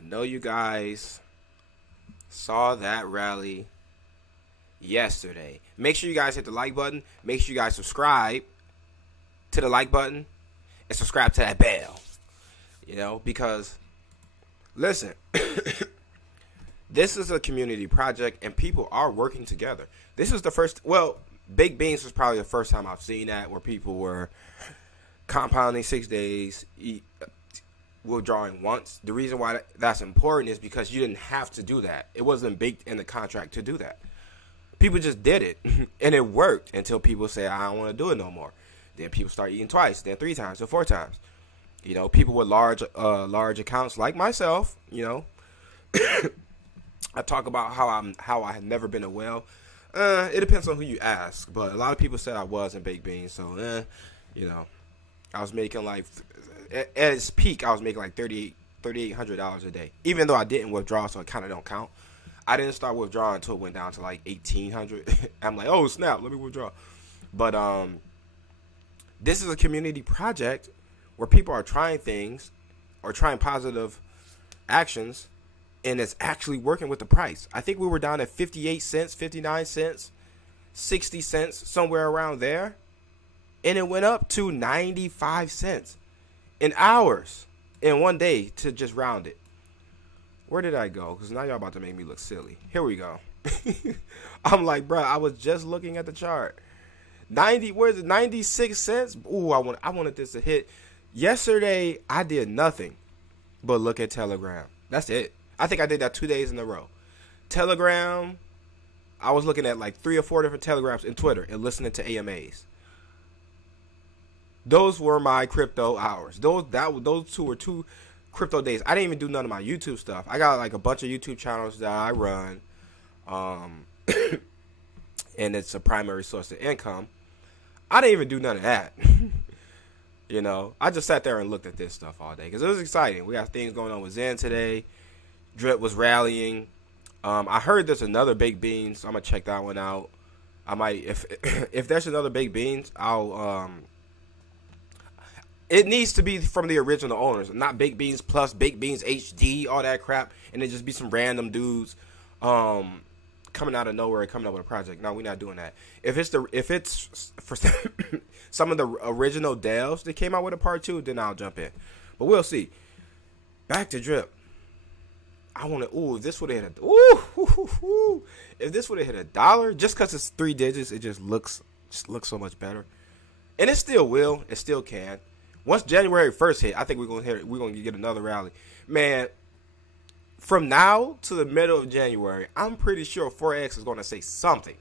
I know you guys saw that rally yesterday. Make sure you guys hit the like button. Make sure you guys subscribe to the like button and subscribe to that bell. You know, because listen, this is a community project and people are working together. This is the first, well, Baked Beans was probably the first time I've seen that where people were compounding 6 days, withdrawing once. The reason why that's important is because you didn't have to do that. It wasn't baked in the contract to do that. People just did it, and it worked until people say, I don't want to do it no more. Then people start eating twice, then 3 times, then 4 times. You know, people with large accounts like myself, you know, I talk about how I had never been a well. It depends on who you ask, but a lot of people said I was in Baked Beans, so you know, I was making like at its peak, I was making like $3,800 a day, even though I didn't withdraw, so it kind of don't count. I didn't start withdrawing until it went down to like $1,800. I'm like, oh snap, let me withdraw. But this is a community project where people are trying things or trying positive actions, and it's actually working with the price. I think we were down at 58 cents, 59 cents, 60 cents, somewhere around there. And it went up to 95 cents in hours in one day, to just round it. Where did I go? Because now y'all about to make me look silly. Here we go. I'm like, bro, I was just looking at the chart. 96 cents? Ooh, I wanted this to hit. Yesterday, I did nothing but look at Telegram. That's it. I think I did that 2 days in a row. Telegram, I was looking at like 3 or 4 different Telegrams in Twitter and listening to AMAs. Those were my crypto hours. Those 2 were 2 crypto days. I didn't even do none of my YouTube stuff. I got like a bunch of YouTube channels that I run. And it's a primary source of income. I didn't even do none of that. You know, I just sat there and looked at this stuff all day because it was exciting. We got things going on with Zen today. Drip was rallying. I heard there's another Baked Beans, so I'm gonna check that one out. I might, if there's another Baked Beans, I'll it needs to be from the original owners, not Baked Beans Plus, Baked Beans HD, all that crap, and it just be some random dudes coming out of nowhere and coming up with a project. No, we're not doing that. If it's for some of the original devs that came out with a part 2, then I'll jump in. But we'll see. Back to Drip. I want to. If this would have hit if this would have hit $1, just because it's 3 digits, it just looks so much better. And it still will. It still can. Once January 1st hit, I think we're gonna get another rally. Man, from now to the middle of January, I'm pretty sure forex is gonna say something.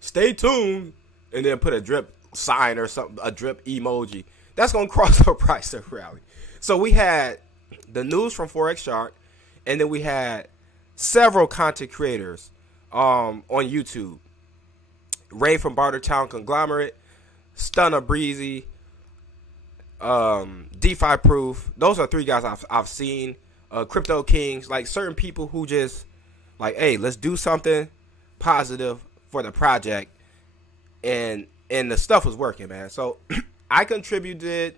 Stay tuned, and then put a drip sign or something, a drip emoji. That's gonna cross the price of rally. So we had the news from Forex Shark, and then we had several content creators on YouTube. Ray from Bartertown Conglomerate, Stunner Breezy, DeFi Proof. Those are 3 guys I've seen. Crypto Kings, like certain people who just like, hey, let's do something positive for the project, and the stuff was working, man. So I contributed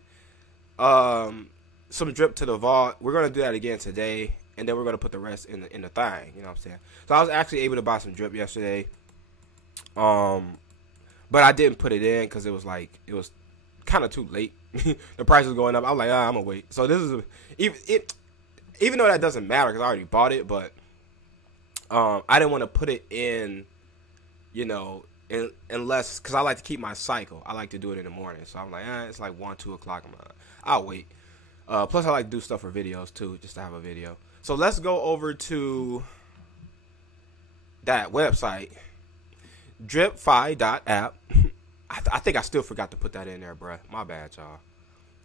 some drip to the vault. We're gonna do that again today, and then we're gonna put the rest in the thing. You know what I'm saying? So I was actually able to buy some drip yesterday, but I didn't put it in because it was kind of too late. The price was going up. I was like, I'm gonna wait. So this is even though that doesn't matter because I already bought it, but I didn't want to put it in, you know, unless, because I like to keep my cycle. I like to do it in the morning. So I'm like, it's like 1, 2 o'clock. I'll wait. Plus, I like to do stuff for videos too, just to have a video. So let's go over to that website, dripfi.app. I think I still forgot to put that in there, bruh. My bad, y'all.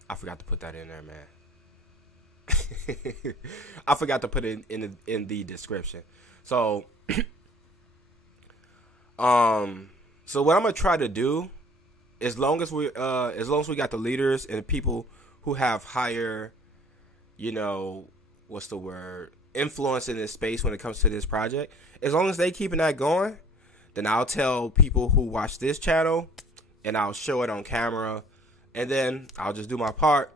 I forgot to put that in there, man. I forgot to put it in the description. So, so what I'm gonna try to do, as long as we got the leaders and the people who have higher, you know, what's the word, influence in this space when it comes to this project, as long as they keeping that going, then I'll tell people who watch this channel, and I'll show it on camera, and then I'll just do my part,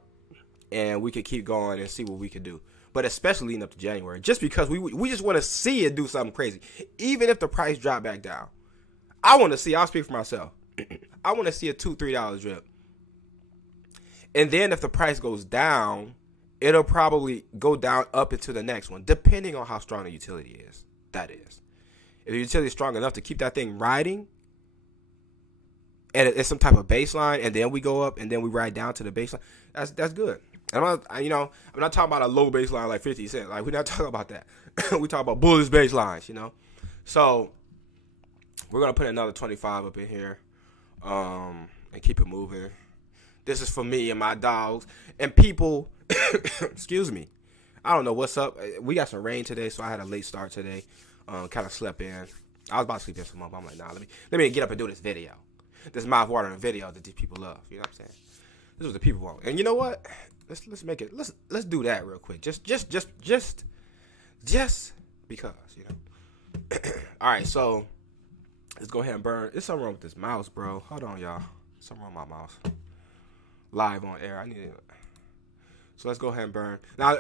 and we could keep going and see what we could do. But especially leading up to January, just because we just want to see it do something crazy, even if the price drop back down. I want to see. I'll speak for myself. I want to see a $2-3 drip, and then if the price goes down, it'll probably go down up into the next one, depending on how strong the utility is. That is, if the utility is strong enough to keep that thing riding, and it's some type of baseline, and then we go up, and then we ride down to the baseline. That's good. I'm not talking about a low baseline like 50 cents. Like, we're not talking about that. We talk about bullish baselines, So we're gonna put another 25 up in here, and keep it moving. This is for me and my dogs and people. Excuse me. I don't know what's up. We got some rain today, so I had a late start today. Kind of slept in. I was about to sleep in some more, but I'm like, nah, let me get up and do this video. This mouth watering video that these people love. You know what I'm saying? This is what the people want. And you know what? Let's make it. Let's do that real quick. Just because, All right, so let's go ahead and burn. There's something wrong with this mouse, bro. Hold on, y'all. Something wrong with my mouse. Live on air. I need it. So let's go ahead and burn. Now,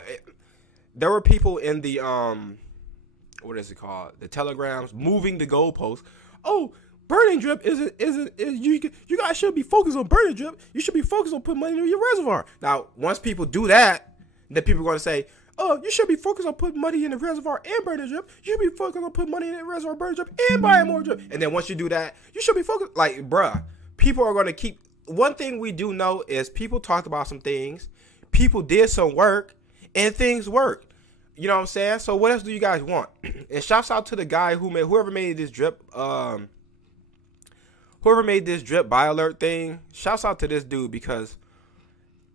there were people in the what is it called? The telegrams moving the goalposts. Oh, burning drip isn't you guys should be focused on burning drip. You should be focused on putting money in your reservoir. Now, once people do that, then people are going to say, oh, you should be focused on putting money in the reservoir and burning drip. You should be focused on putting money in the reservoir, burning drip, and buying more drip. And then once you do that, you should be focused. Like, bruh, people are going to keep. One thing we do know is people talked about some things. People did some work, and things worked. You know what I'm saying? So what else do you guys want? And shouts out to the guy whoever made this drip, buy alert thing. Shouts out to this dude, because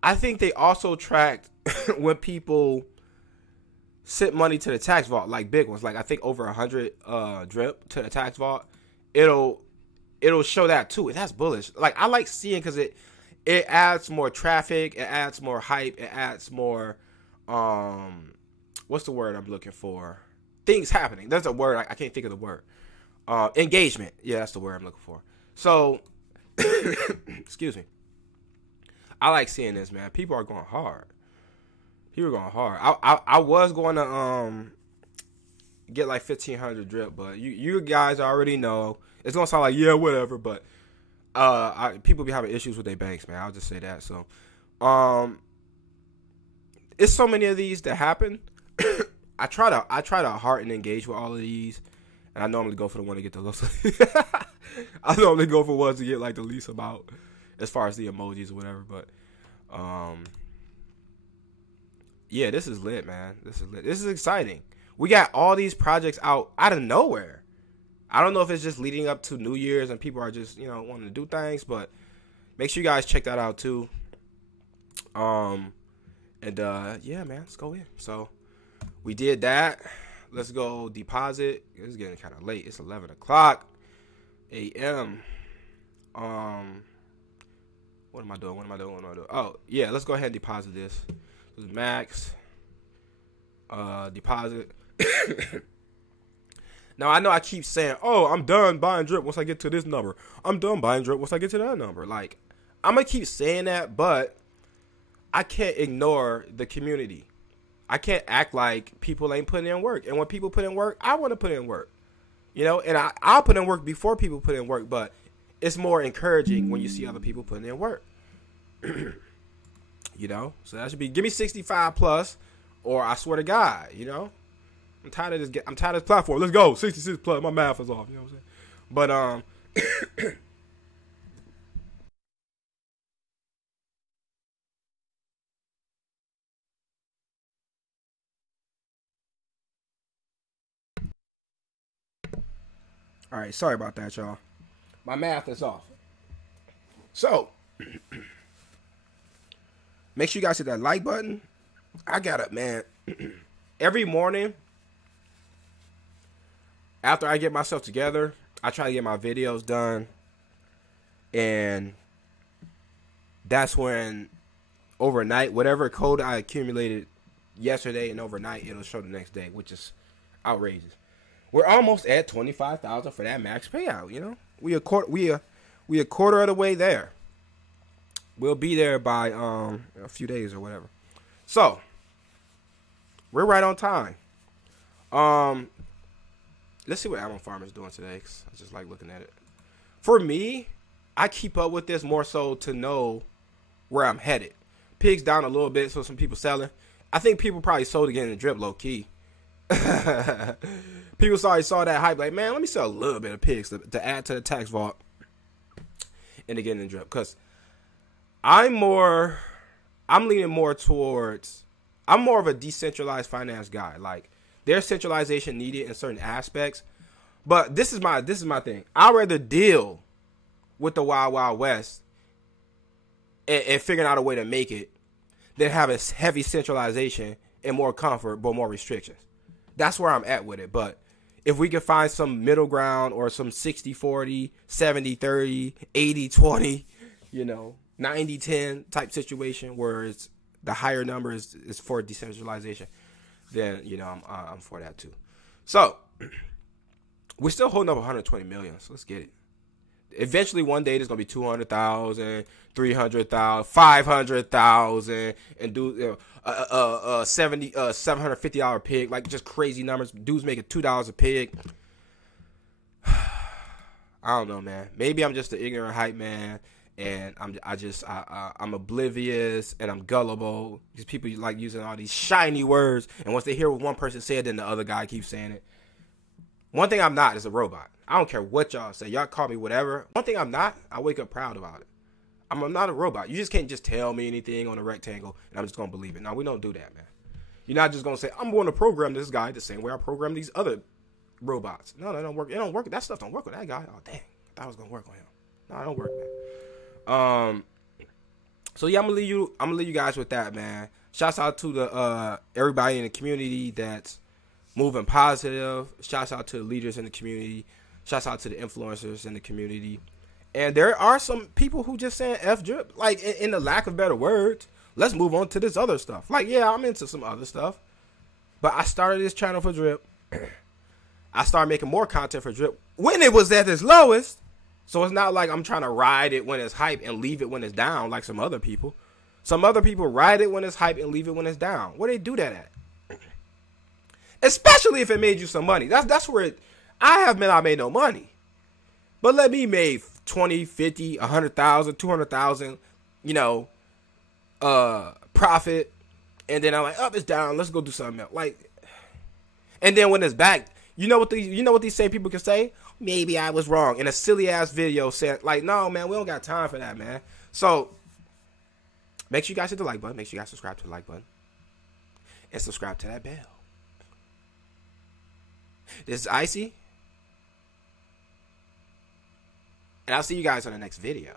I think they also tracked when people sent money to the tax vault, like big ones, like I think over 100 drip to the tax vault. It'll show that too, and that's bullish. Like, I like seeing, because it adds more traffic, it adds more hype, it adds more what's the word I'm looking for? Things happening. There's a word, I can't think of the word. Engagement. Yeah, that's the word I'm looking for. So excuse me. I like seeing this, man. People are going hard. I was going to get like 1,500 drip, but you guys already know it's gonna sound like, yeah, whatever, but people be having issues with their banks, man. I'll just say that. So it's so many of these that happen. I try to heart and engage with all of these, and I normally go for the one to get the least. I normally go for ones to get like the least amount as far as the emojis or whatever. But yeah, this is lit, man. This is exciting. We got all these projects out of nowhere. I don't know if it's just leading up to New Year's and people are just, wanting to do things, but make sure you guys check that out too. Yeah, man, let's go in. So we did that. Let's go deposit. It's getting kind of late. It's 11 o'clock a.m. What am I doing? Oh, yeah, let's go ahead and deposit this. This is max. Deposit. Now, I know I keep saying, oh, I'm done buying drip once I get to this number. I'm done buying drip once I get to that number. Like, I'm going to keep saying that, but I can't ignore the community. I can't act like people ain't putting in work. And when people put in work, I want to put in work. And I'll put in work before people put in work, but it's more encouraging when you see other people putting in work. So that should be, give me 65 plus, or I swear to God, I'm tired of this. I'm tired of this platform. Let's go. 66 plus. My math is off. You know what I'm saying? But all right. Sorry about that, y'all. My math is off. So make sure you guys hit that like button. I got it, man. Every morning, after I get myself together, I try to get my videos done. And that's when overnight, whatever code I accumulated yesterday and overnight, it'll show the next day, which is outrageous. We're almost at 25,000 for that max payout. We a quarter of the way there. We'll be there by a few days or whatever. So we're right on time. Let's see what Animal Farm is doing today, 'cause I just like looking at it. For me, I keep up with this more so to know where I'm headed. Pigs down a little bit, so some people selling. I think people probably sold again in the drip low key. People saw that hype, like, man, let me sell a little bit of pigs to add to the tax vault and to get in the drip. Because I'm leaning more towards, I'm more of a decentralized finance guy. Like, there's centralization needed in certain aspects, but this is my thing. I'd rather deal with the Wild Wild West and figuring out a way to make it than have a heavy centralization and more comfort but more restrictions. That's where I'm at with it. But if we can find some middle ground or some 60-40, 70-30, 80-20, 90-10 type situation where it's the higher number is for decentralization, then I'm for that too. So we're still holding up 120 million. So let's get it. Eventually, one day there's gonna be 200,000, 300,000, 500,000, and do $750 pig, like just crazy numbers. Dudes making $2 a pig. I don't know, man. Maybe I'm just an ignorant hype man, and I'm oblivious and I'm gullible because people like using all these shiny words, and once they hear what one person said, then the other guy keeps saying it. One thing I'm not is a robot. I don't care what y'all say. Y'all call me whatever. One thing I'm not, I wake up proud about it. I'm not a robot. You just can't just tell me anything on a rectangle and I'm just going to believe it. No, we don't do that, man. You're not just going to say, I'm going to program this guy the same way I program these other robots. No, that don't work. It don't work. That stuff don't work with that guy. Oh, dang. I thought it was going to work on him. No, it don't work, man. So yeah, I'm gonna leave you guys with that, man. Shouts out to the everybody in the community that's moving positive. Shouts out to the leaders in the community. Shouts out to the influencers in the community. And there are some people who just saying F drip. Like, in the lack of better words, let's move on to this other stuff. Like, yeah, I'm into some other stuff. But I started this channel for drip. I started making more content for drip when it was at its lowest. So it's not like I'm trying to ride it when it's hype and leave it when it's down like some other people. Some other people ride it when it's hype and leave it when it's down. Where they do that at? Especially if it made you some money. That's where I made no money. But let me make 20, 50, 100,000, 200,000, profit. And then I'm like, oh, it's down. Let's go do something else. Like, and then when it's back, you know what these same people can say? Maybe I was wrong. In a silly ass video saying, like, no, man, we don't got time for that, man. So make sure you guys hit the like button. Make sure you guys subscribe to the like button. And subscribe to that bell. This is Icy. And I'll see you guys on the next video.